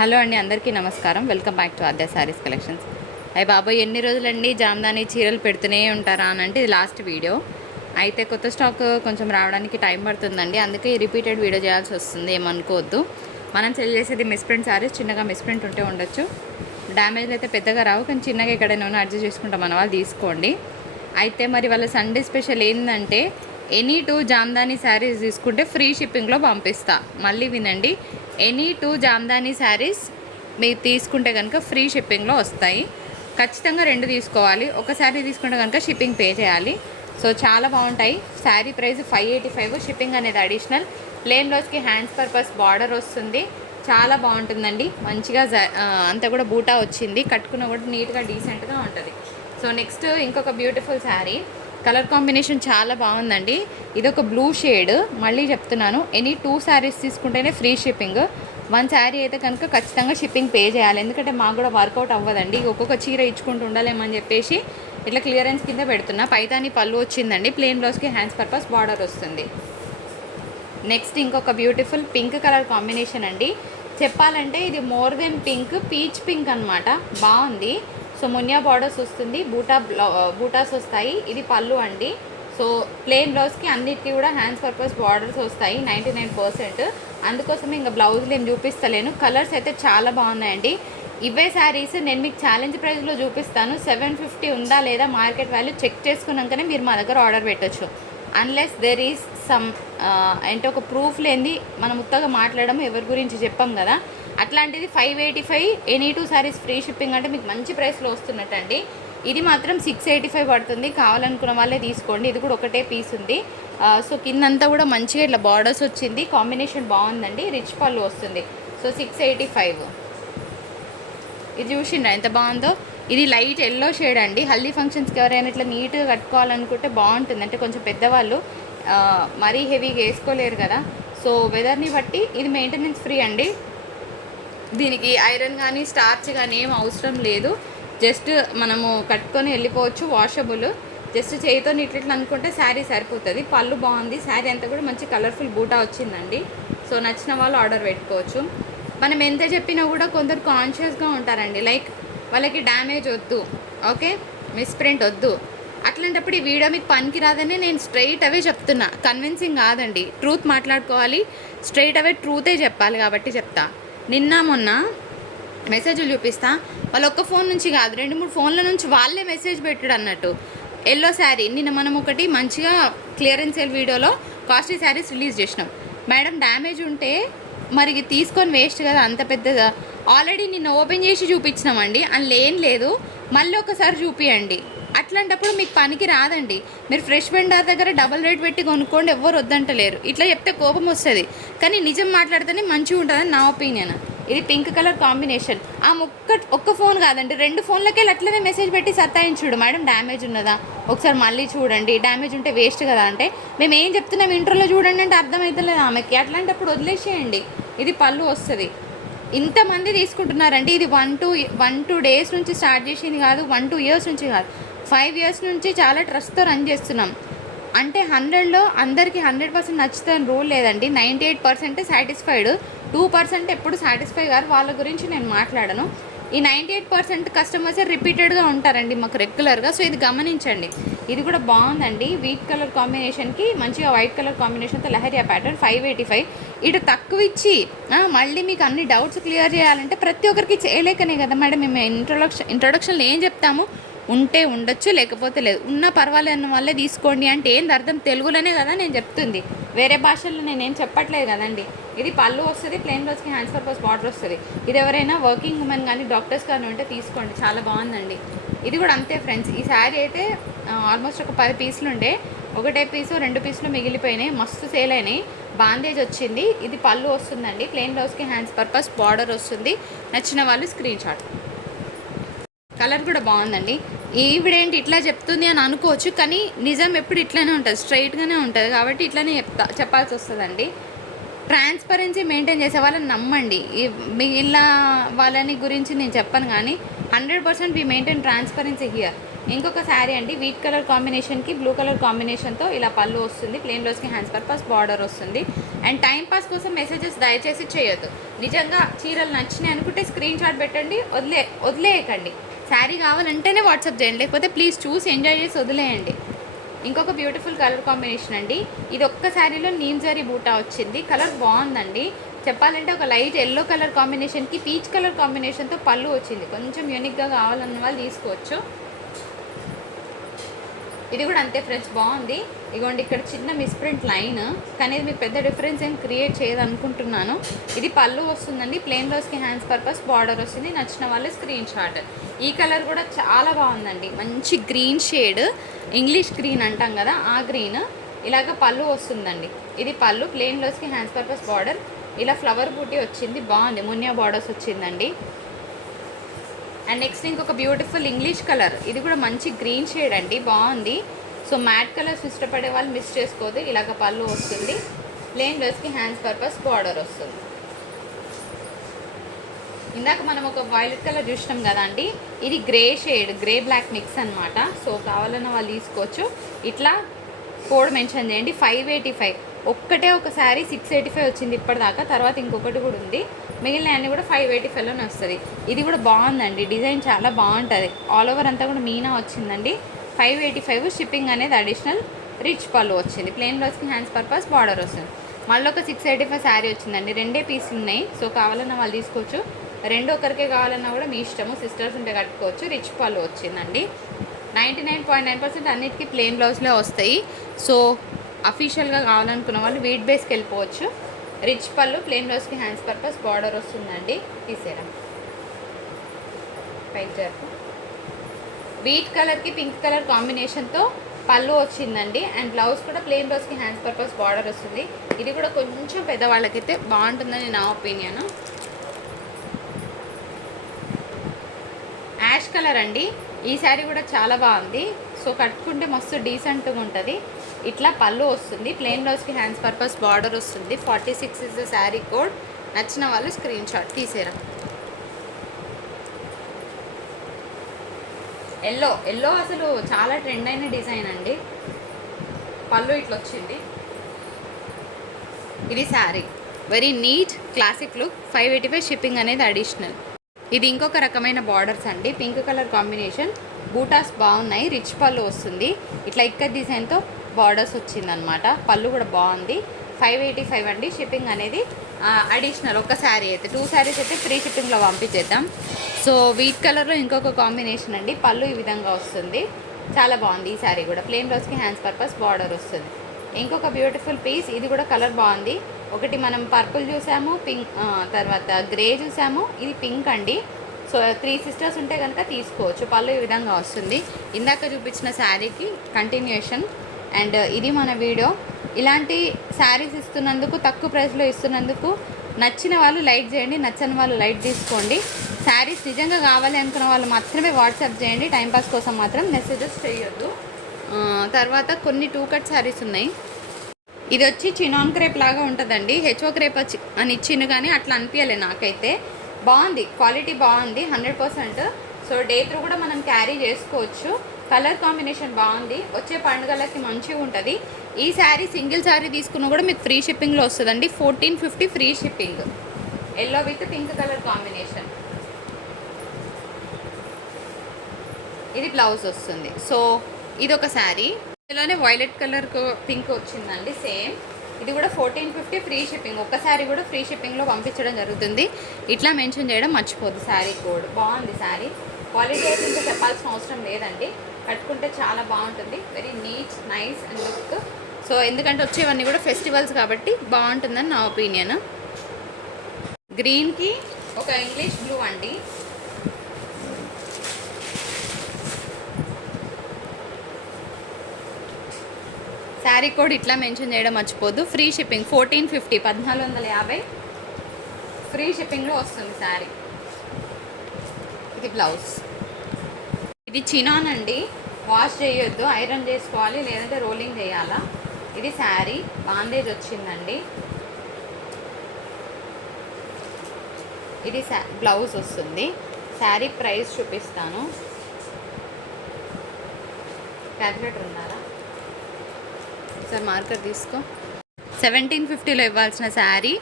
Hello అండి, అందరికీ నమస్కారం. Welcome back to Aadya saris collections. అయ్య బాబోయ్, ఎన్ని రోజులండి జామ్దాని చీరలు పెడుతూనే ఉంటారా అని అంటే ఇది లాస్ట్ వీడియో. అయితే కొత్త స్టాక్ కొంచెం రావడానికి టైం పడుతుందండి, అందుకే రిపీటెడ్ వీడియో చేయాల్సి వస్తుంది, ఏమనుకోవద్దు. మనం సెల్ చేసేది మిస్ప్రింట్ శారీస్, చిన్నగా మిస్ప్రింట్ ఉంటే ఉండొచ్చు, డ్యామేజ్లు అయితే పెద్దగా రావు, కానీ చిన్నగా ఎక్కడైనా అడ్జస్ట్ చేసుకుంటాం మన వాళ్ళు తీసుకోండి. అయితే మరి వాళ్ళ సండే స్పెషల్ ఏంటంటే ఎనీ 2 జామ్దాని శారీస్ తీసుకుంటే ఫ్రీ షిప్పింగ్లో పంపిస్తా. మళ్ళీ వినండి, ఎనీ 2 జామ్దాని శారీస్ మీరు తీసుకుంటే కనుక ఫ్రీ షిప్పింగ్లో వస్తాయి. ఖచ్చితంగా 2 తీసుకోవాలి. ఒక శారీ తీసుకుంటే కనుక షిప్పింగ్ పే చేయాలి. సో చాలా బాగుంటాయి. శారీ ప్రైస్ 585, షిప్పింగ్ అనేది అడిషనల్. ప్లేన్ బ్లౌజ్కి హ్యాండ్స్ పర్పస్ బార్డర్ వస్తుంది, చాలా బాగుంటుందండి. మంచిగా అంతా కూడా బూటా వచ్చింది, కట్టుకున్న కూడా నీట్గా డీసెంట్గా ఉంటుంది. సో నెక్స్ట్ ఇంకొక బ్యూటిఫుల్ శారీ, కలర్ కాంబినేషన్ చాలా బాగుందండి. ఇది ఒక బ్లూ షేడ్. మళ్ళీ చెప్తున్నాను, ఎనీ 2 శారీస్ తీసుకుంటేనే ఫ్రీ షిప్పింగ్. 1 శారీ అయితే కనుక ఖచ్చితంగా షిప్పింగ్ పే చేయాలి, ఎందుకంటే మాకు కూడా వర్కౌట్ అవ్వదండి. ఒక్కొక్క చీర ఇచ్చుకుంటూ ఉండలేమని చెప్పేసి ఇట్లా క్లియరెన్స్ కింద పెడుతున్నా. పైతాని పళ్ళు వచ్చిందండి, ప్లెయిన్ బ్లౌజ్కి హ్యాండ్స్ పర్పస్ బార్డర్ వస్తుంది. నెక్స్ట్ ఇంకొక బ్యూటిఫుల్ పింక్ కలర్ కాంబినేషన్ అండి. చెప్పాలంటే ఇది more than pink, peach pink అనమాట. బాగుంది. సో మునియా బార్డర్స్ వస్తుంది, బూటాస్ వస్తాయి. ఇది పళ్ళు అండి. సో ప్లెయిన్ బ్లౌజ్కి అన్నిటికీ కూడా హ్యాండ్స్ పర్పస్ బార్డర్స్ వస్తాయి 99%. అందుకోసం ఇంకా బ్లౌజ్లు ఏం చూపిస్తలేను. కలర్స్ అయితే చాలా బాగున్నాయండి. ఇవే శారీస్ నేను మీకు ఛాలెంజ్ ప్రైస్లో చూపిస్తాను. 750 ఉందా లేదా మార్కెట్ వాల్యూ చెక్ చేసుకున్నాకనే మీరు మా దగ్గర ఆర్డర్ పెట్టచ్చు. అన్లెస్ దెర్ ఈజ్ సమ్ అంటే ఒక ప్రూఫ్ లేనిది మనం ఉత్తగా మాట్లాడడం, ఎవరి గురించి చెప్పాం కదా. అట్లాంటిది 585, ఎనీ 2 శారీస్ ఫ్రీ షిప్పింగ్ అంటే మీకు మంచి ప్రైస్లో వస్తున్నట్టండి. ఇది మాత్రం 685 పడుతుంది. కావాలనుకున్న వాళ్ళే తీసుకోండి. ఇది కూడా ఒకటే పీస్ ఉంది. సో కిందంతా కూడా మంచిగా ఇట్లా బార్డర్స్ వచ్చింది, కాంబినేషన్ బాగుందండి. రిచ్ పళ్ళు వస్తుంది. సో 685. ఇది చూసిండ్రా ఎంత బాగుందో. ఇది లైట్ ఎల్లో షేడ్ అండి. హల్దీ ఫంక్షన్స్కి ఎవరైనా ఇట్లా నీట్గా కట్టుకోవాలనుకుంటే బాగుంటుంది. అంటే కొంచెం పెద్దవాళ్ళు మరీ హెవీగా వేసుకోలేరు కదా. సో వెదర్ని బట్టి ఇది మెయింటెనెన్స్ ఫ్రీ అండి. దీనికి ఐరన్ కానీ స్టార్చ్ కానీ ఏం అవసరం లేదు. జస్ట్ మనము కట్టుకొని వెళ్ళిపోవచ్చు, వాషబుల్. జస్ట్ చేయితో ఇట్లా అనుకుంటే శారీ సరిపోతుంది. పళ్ళు బాగుంది. శారీ అంతా కూడా మంచి కలర్ఫుల్ బూటా వచ్చిందండి. సో నచ్చిన వాళ్ళు ఆర్డర్ పెట్టుకోవచ్చు. మనం ఎంత చెప్పినా కూడా కొందరు కాన్షియస్గా ఉంటారండి, లైక్ వాళ్ళకి డ్యామేజ్ వద్దు, ఓకే, మిస్ప్రింట్ వద్దు. అట్లాంటప్పుడు ఈ వీడియో మీకు పనికి రాదని నేను స్ట్రైట్ అవే చెప్తున్నా. కన్విన్సింగ్ కాదండి, ట్రూత్ మాట్లాడుకోవాలి, స్ట్రైట్ అవే ట్రూతే చెప్పాలి కాబట్టి చెప్తా. నిన్న మొన్న మెసేజ్లు చూపిస్తా, వాళ్ళు ఒక్క ఫోన్ నుంచి కాదు 2-3 ఫోన్ల నుంచి వాళ్ళే మెసేజ్ పెట్టాడు అన్నట్టు. ఎల్లో శారీ నిన్న మనం ఒకటి మంచిగా క్లియరెన్స్ సేల్ వీడియోలో కాస్ట్లీ శారీస్ రిలీజ్ చేసినాం. మేడం డ్యామేజ్ ఉంటే మరి తీసుకొని వేస్ట్ కదా, అంత పెద్దదా. ఆల్రెడీ నిన్న ఓపెన్ చేసి చూపించినామండి, అందులో ఏం లేదు, మళ్ళీ ఒకసారి చూపియండి. అట్లాంటప్పుడు మీకు పనికి రాదండి. మీరు ఫ్రెష్ వెండర్ దగ్గర డబల్ రేట్ పెట్టి కొనుక్కోండి, ఎవ్వరు వద్దంటలేరు. ఇట్లా చెప్తే కోపం వస్తుంది, కానీ నిజం మాట్లాడితేనే మంచిగా ఉంటుందని నా ఒపీనియన్. ఇది పింక్ కలర్ కాంబినేషన్. ఆ ఒక్క ఫోన్ కాదండి, 2 ఫోన్లకే అట్లనే మెసేజ్ పెట్టి సత్తాయించుడు, మేడం డ్యామేజ్ ఉన్నదా ఒకసారి మళ్ళీ చూడండి, డ్యామేజ్ ఉంటే వేస్ట్ కదా అంటే, మేము ఏం చెప్తున్నాం ఇంటర్లో చూడండి అంటే అర్థమవుతలేదు ఆమెకి. అట్లాంటప్పుడు వదిలేసేయండి. ఇది పళ్ళు వస్తుంది. ఇంతమంది తీసుకుంటున్నారండి. ఇది 1-2 డేస్ నుంచి స్టార్ట్ చేసింది కాదు, 1-2 ఇయర్స్ నుంచి కాదు, 5 ఇయర్స్ నుంచి చాలా ట్రస్ట్తో రన్ చేస్తున్నాం. అంటే 100లో అందరికీ 100% నచ్చుతుందని రూల్ లేదండి. 98% సాటిస్ఫైడ్, 2% ఎప్పుడు సాటిస్ఫై గారు. వాళ్ళ గురించి నేను మాట్లాడను. ఈ 98% కస్టమర్సే రిపీటెడ్గా ఉంటారండి మాకు రెగ్యులర్గా. సో ఇది గమనించండి. ఇది కూడా బాగుందండి. వీట్ కలర్ కాంబినేషన్కి మంచిగా వైట్ కలర్ కాంబినేషన్తో లహరియా ప్యాటర్న్ 585. ఇటు తక్కువ ఇచ్చి మళ్ళీ మీకు అన్ని డౌట్స్ క్లియర్ చేయాలంటే ప్రతి ఒక్కరికి చేయలేకనే కదా మేడం మేము ఇంట్రొడక్షన్లో ఏం చెప్తాము, ఉంటే ఉండొచ్చు, లేకపోతే లేదు. ఉన్న పర్వాలేని వాళ్ళే తీసుకోండి అంటే ఏంది అర్థం, తెలుగులోనే కదా నేను చెప్తుంది, వేరే భాషల్లో నేనేం చెప్పట్లేదు కదండి. ఇది పళ్ళు వస్తుంది, ప్లెయిన్ బ్లౌజ్కి హ్యాండ్స్ పర్పస్ బార్డర్ వస్తుంది. ఇది ఎవరైనా వర్కింగ్ ఉమెన్ కానీ డాక్టర్స్ కానీ ఉంటే తీసుకోండి, చాలా బాగుందండి. ఇది కూడా అంతే ఫ్రెండ్స్. ఈ శారీ అయితే ఆల్మోస్ట్ ఒక 10 పీసులు ఉండే, ఒకటే పీసు 2 పీసులు మిగిలిపోయినాయి, మస్తు సేల్ అయినాయి. బాందేజ్ వచ్చింది. ఇది పళ్ళు వస్తుందండి, ప్లెయిన్ బ్లౌజ్కి హ్యాండ్స్ పర్పస్ బార్డర్ వస్తుంది. నచ్చిన వాళ్ళు స్క్రీన్ షాట్. కలర్ కూడా బాగుందండి. ఈవిడేంటి ఇట్లా చెప్తుంది అని అనుకోవచ్చు, కానీ నిజం ఎప్పుడు ఇట్లానే ఉంటుంది, స్ట్రైట్గానే ఉంటుంది. కాబట్టి ఇట్లానే చెప్పాల్సి వస్తుందండి. ట్రాన్స్పరెన్సీ మెయింటైన్ చేసే వాళ్ళని నమ్మండి. మిగిలిన వాళ్ళని గురించి నేను చెప్పను, కానీ 100% వీ మెయింటైన్ ట్రాన్స్పరెన్సీ హియర్. ఇంకొక శారీ అండి, వీట్ కలర్ కాంబినేషన్కి బ్లూ కలర్ కాంబినేషన్తో ఇలా పళ్ళు వస్తుంది. ప్లెయిన్ బ్లౌజ్కి హ్యాండ్స్ పర్పస్ బార్డర్ వస్తుంది. అండ్ టైం పాస్ కోసం మెసేజెస్ దయచేసి చేయొద్దు. నిజంగా చీరలు నచ్చినాయి అనుకుంటే స్క్రీన్ షాట్ పెట్టండి, వదిలేయకండి. శారీ కావాలంటేనే వాట్సాప్ చేయండి, లేకపోతే ప్లీజ్ చూసి ఎంజాయ్ చేసి వదిలేయండి. ఇంకొక బ్యూటిఫుల్ కలర్ కాంబినేషన్ అండి. ఇది ఒక్క శారీలో నీమ్ జరీ బూటా వచ్చింది. కలర్ బాగుందండి. చెప్పాలంటే ఒక లైట్ ఎల్లో కలర్ కాంబినేషన్కి పీచ్ కలర్ కాంబినేషన్తో పళ్ళు వచ్చింది. కొంచెం యూనిక్గా కావాలన్న వాళ్ళు తీసుకోవచ్చు. ఇది కూడా అంతే ఫ్రెండ్స్, బాగుంది. ఇగోండి ఇక్కడ చిన్న మిస్ప్రింట్ లైన్, కానీ ఇది మీకు పెద్ద డిఫరెన్స్ ఏం క్రియేట్ చేయదు అనుకుంటున్నాను. ఇది పళ్ళు వస్తుందండి. ప్లెయిన్ బ్లౌజ్కి హ్యాండ్స్ పర్పస్ బార్డర్ వస్తుంది. నచ్చిన వాళ్ళు స్క్రీన్ షాట్. ఈ కలర్ కూడా చాలా బాగుందండి. మంచి గ్రీన్ షేడ్, ఇంగ్లీష్ గ్రీన్ అంటాం కదా ఆ గ్రీన్. ఇలాగ పళ్ళు వస్తుందండి. ఇది పళ్ళు, ప్లెయిన్ బ్లౌజ్కి హ్యాండ్స్ పర్పస్ బార్డర్. ఇలా ఫ్లవర్ బూటీ వచ్చింది, బాగుంది. మున్యా బార్డర్స్ వచ్చిందండి. అండ్ నెక్స్ట్ ఇంకొక బ్యూటిఫుల్ ఇంగ్లీష్ కలర్, ఇది కూడా మంచి గ్రీన్ షేడ్ అండి, బాగుంది. సో మ్యాట్ కలర్స్ ఇష్టపడే వాళ్ళు మిస్ చేసుకోవద్దు. ఇలాగ పళ్ళు వస్తుంది. ప్లెయిన్ డ్రెస్కి హ్యాండ్స్ పర్పస్ బార్డర్ వస్తుంది. ఇందాక మనం ఒక వైలెట్ కలర్ చూసినాం కదా అండి, ఇది grey shade, grey black mix అనమాట. సో కావాలన్న వాళ్ళు తీసుకోవచ్చు. ఇట్లా కోడ్ మెన్షన్ చేయండి. 585 ఒక్కటే ఒకసారి 685 వచ్చింది ఇప్పటిదాకా. తర్వాత ఇంకొకటి కూడా ఉంది. మిగిలిన అన్నీ కూడా 585లోనే వస్తుంది. ఇది కూడా బాగుందండి, డిజైన్ చాలా బాగుంటుంది. ఆల్ ఓవర్ అంతా కూడా మీనా వచ్చిందండి. 585 షిప్పింగ్ అనేది అడిషనల్. రిచ్ పళ్ళు వచ్చింది. ప్లెయిన్ బ్లౌజ్కి హ్యాండ్స్ పర్పస్ బార్డర్ వస్తుంది. మళ్ళీ ఒక 685 శారీ వచ్చిందండి. 2 పీసులు ఉన్నాయి. సో కావాలన్న వాళ్ళు తీసుకోవచ్చు. 2 ఒకరికే కావాలన్నా కూడా మీ ఇష్టము. సిస్టర్స్ ఉంటే కట్టుకోవచ్చు. రిచ్ పళ్ళు వచ్చిందండి. 99.9% అన్నిటికీ ప్లెయిన్ బ్లౌజ్లో వస్తాయి. సో అఫీషియల్గా కావాలనుకున్న వాళ్ళు వీట్ బేస్కి వెళ్ళిపోవచ్చు. రిచ్ పళ్ళు, ప్లెయిన్ బ్లౌజ్కి హ్యాండ్స్ పర్పస్ బార్డర్ వస్తుందండి. తీసేరా పైకి వీట్ కలర్కి పింక్ కలర్ కాంబినేషన్తో పళ్ళు వచ్చిందండి. అండ్ బ్లౌజ్ కూడా ప్లెయిన్ బ్లౌజ్కి హ్యాండ్స్ పర్పస్ బార్డర్ వస్తుంది. ఇది కూడా కొంచెం పెద్దవాళ్ళకైతే బాగుంటుందని నా ఒపీనియన్. యాష్ కలర్ అండి. ఈ శారీ కూడా చాలా బాగుంది. సో కట్టుకుంటే మస్తు డీసెంట్గా ఉంటుంది. ఇట్లా పళ్ళు వస్తుంది. ప్లెయిన్ బ్లౌజ్కి హ్యాండ్స్ పర్పస్ బార్డర్ వస్తుంది. 46 ఇస్ ద శారీ కోడ్. నచ్చిన వాళ్ళు స్క్రీన్ షాట్ తీసేరా. ఎల్లో అసలు చాలా ట్రెండ్ అయిన డిజైన్ అండి. పళ్ళు ఇట్లా వచ్చింది. ఇది sari very neat classic look. 585 shipping అనేది అడిషనల్. ఇది ఇంకొక రకమైన బార్డర్స్ అండి. పింక్ కలర్ కాంబినేషన్, బూటాస్ బాగున్నాయి. రిచ్ పళ్ళు వస్తుంది. ఇట్లా ఇక్కడ డిజైన్తో బార్డర్స్ వచ్చిందనమాట. పళ్ళు కూడా బాగుంది. 585 అండి. షిప్పింగ్ అనేది అడిషనల్. ఒక శారీ అయితే 2 శారీస్ అయితే ఫ్రీ షిప్పింగ్లో పంపించేద్దాం. సో వీట్ కలర్లో ఇంకొక కాంబినేషన్ అండి. పళ్ళు ఈ విధంగా వస్తుంది. చాలా బాగుంది. ఈ శారీ కూడా ప్లెయిన్ బ్లౌజ్కి హ్యాండ్స్ పర్పస్ బార్డర్ వస్తుంది. ఇంకొక బ్యూటిఫుల్ పీస్, ఇది కూడా కలర్ బాగుంది. ఒకటి మనం పర్పుల్ చూసాము, పింక్, తర్వాత గ్రే చూసాము. ఇది పింక్ అండి. సో 3 సిస్టర్స్ ఉంటే కనుక తీసుకోవచ్చు. పళ్ళు ఈ విధంగా వస్తుంది. ఇందాక చూపించిన శారీకి కంటిన్యూషన్. అండ్ ఇది మన వీడియో. ఇలాంటి శారీస్ ఇస్తున్నందుకు, తక్కువ ప్రైస్లో ఇస్తున్నందుకు నచ్చిన వాళ్ళు లైక్ చేయండి, నచ్చని వాళ్ళు లైక్ తీసుకోండి. శారీస్ నిజంగా కావాలి అనుకున్న వాళ్ళు మాత్రమే వాట్సాప్ చేయండి. టైంపాస్ కోసం మాత్రం మెసేజెస్ చేయొద్దు. తర్వాత కొన్ని 2 కట్ శారీస్ ఉన్నాయి. ఇది వచ్చి చినాన్ క్రేప్ లాగా ఉంటుందండి. హెచ్ఓ క్రేప్ అని ఇచ్చిండు కానీ అట్లా అనిపించలే నాకైతే. బాగుంది, క్వాలిటీ బాగుంది 100%. సో డే త్రూ కూడా మనం క్యారీ చేసుకోవచ్చు. కలర్ కాంబినేషన్ బాగుంది. వచ్చే పండుగలకి మంచిగా ఉంటుంది. ఈ శారీ సింగిల్ శారీ తీసుకున్నా కూడా మీకు ఫ్రీ షిప్పింగ్లో వస్తుందండి. 1450 free shipping. Yellow with pink colour combination. ఇది బ్లౌజ్ వస్తుంది. సో ఇది ఒక శారీ. ఇందులోనే వైలెట్ కలర్ పింక్ వచ్చిందండి సేమ్. ఇది కూడా 1450 ఫ్రీ షిప్పింగ్. ఒక్క శారీ కూడా ఫ్రీ షిప్పింగ్లో పంపించడం జరుగుతుంది. ఇట్లా మెన్షన్ చేయడం మర్చిపోదు. శారీ కోడ్ బాగుంది. శారీ క్వాలిటీ అయితే ఇంకా చెప్పాల్సిన అవసరం లేదండి. కట్టుకుంటే చాలా బాగుంటుంది. Very neat, nice and look. So ఎందుకంటే వచ్చేవన్నీ కూడా ఫెస్టివల్స్ కాబట్టి బాగుంటుందని నా ఒపీనియన్. గ్రీన్కి ఒక ఇంగ్లీష్ బ్లూ అండి. శారీ కోడ్ ఇట్లా మెన్షన్ చేయడం మర్చిపోద్దు. ఫ్రీ షిప్పింగ్ 1450, 1450 ఫ్రీ షిప్పింగ్లో వస్తుంది శారీ. ఇది బ్లౌజ్. ఇది చినాన్ అండి. వాష్ చేయొద్దు, ఐరన్ చేసుకోవాలి, లేదంటే రోలింగ్ చేయాలా. ఇది శారీ బాందేజ్ వచ్చిందండి. ఇది బ్లౌజ్ వస్తుంది. శారీ ప్రైస్ చూపిస్తాను. క్యాల్కులేటర్ ఉన్నారా? సార్ మార్కర్ తీసుకో. 1750లో ఇవ్వాల్సిన శారీ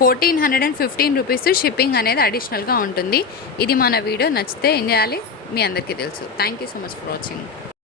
1415 రూపీస్ షిప్పింగ్ అనేది అడిషనల్గా ఉంటుంది. ఇది మన వీడియో నచ్చితే ఏం చేయాలి మీ అందరికీ తెలుసు. Thank you so much for watching.